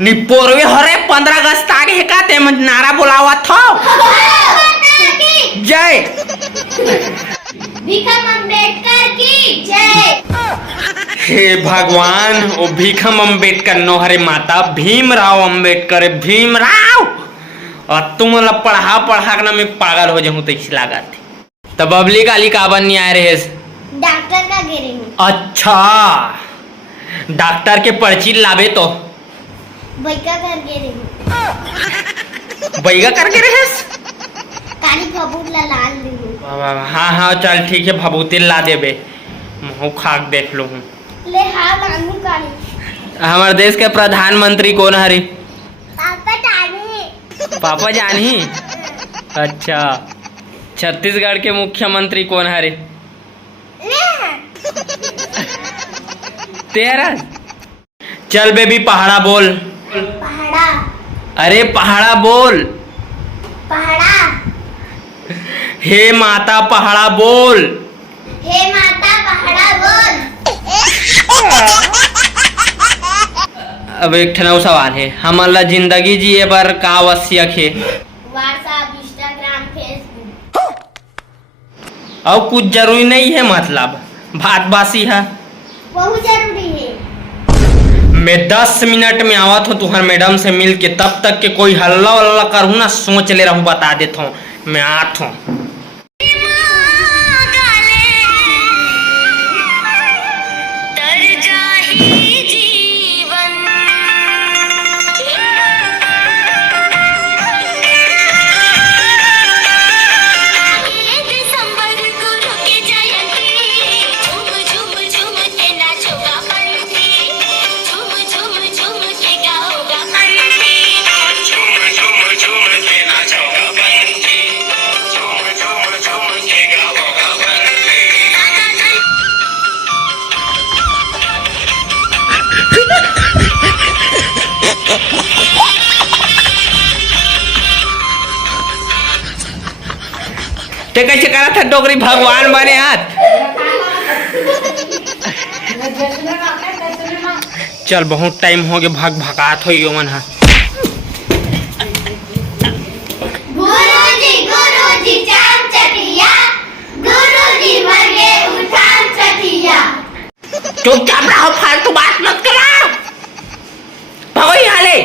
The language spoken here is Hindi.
नी पोरवे हरे 15 अगस्त आगे है का ते नारा बुलावा था जय भीखम अम्बेडकर की जय। हे भगवान ओ भीखम अम्बेडकर नो हरे माता भीमराव अम्बेडकर भीमराव और तुम मतलब पढ़ा के ना मैं पागल हो जाऊं तो इस लगा थी तब बबली काली का बन नहीं आए रहे डॉक्टर का गिरे हूँ। अच्छा डॉक्टर के पर्ची लावे तो बैका कर गिरे हूँ। बैगा करके रहे काली फबूत ला लाल दी हूँ। हाँ हाँ चल ठीक है भभूति ला देबे मुँह खाक देख लो हूँ ले हाँ लानू काली। हमारे देश के प्रधानमंत्री कौन हरी पापा जानी। पापा जानी अच्छा छत्तीसगढ़ के मुख्यमंत्री कौन हरे तेरा चल बेबी पहाड़ा बोल पहाड़ा। अरे पहाड़ा बोल पहाड़ा। हे माता पहाड़ा बोल हे माता पहाड़ा बोल। अब एक ठना सवाल है हमारा जिंदगी जिए बर का आवश्यक है व्हाट्सएप इंस्टाग्राम फेसबुक और कुछ जरूरी नहीं है मतलब भात बासी है बहुत जरूरी है। मैं 10 मिनट में आवत हूँ तुम्हारे मैडम से मिल के तब तक के कोई हल्ला वल्ला करूँ ना सोच ले रहा हूँ बता देता हूँ मैं आत हूँ कैसे करा था डोगरी भगवान बने हाथ चल बहुत टाइम हो गया भाग भगात हो यो मन गुरुजी चाम चटिया गुरुजी मर गए उठान चटिया। चुपचाप रहो फालतू बात मत करो भगो यहाँ ले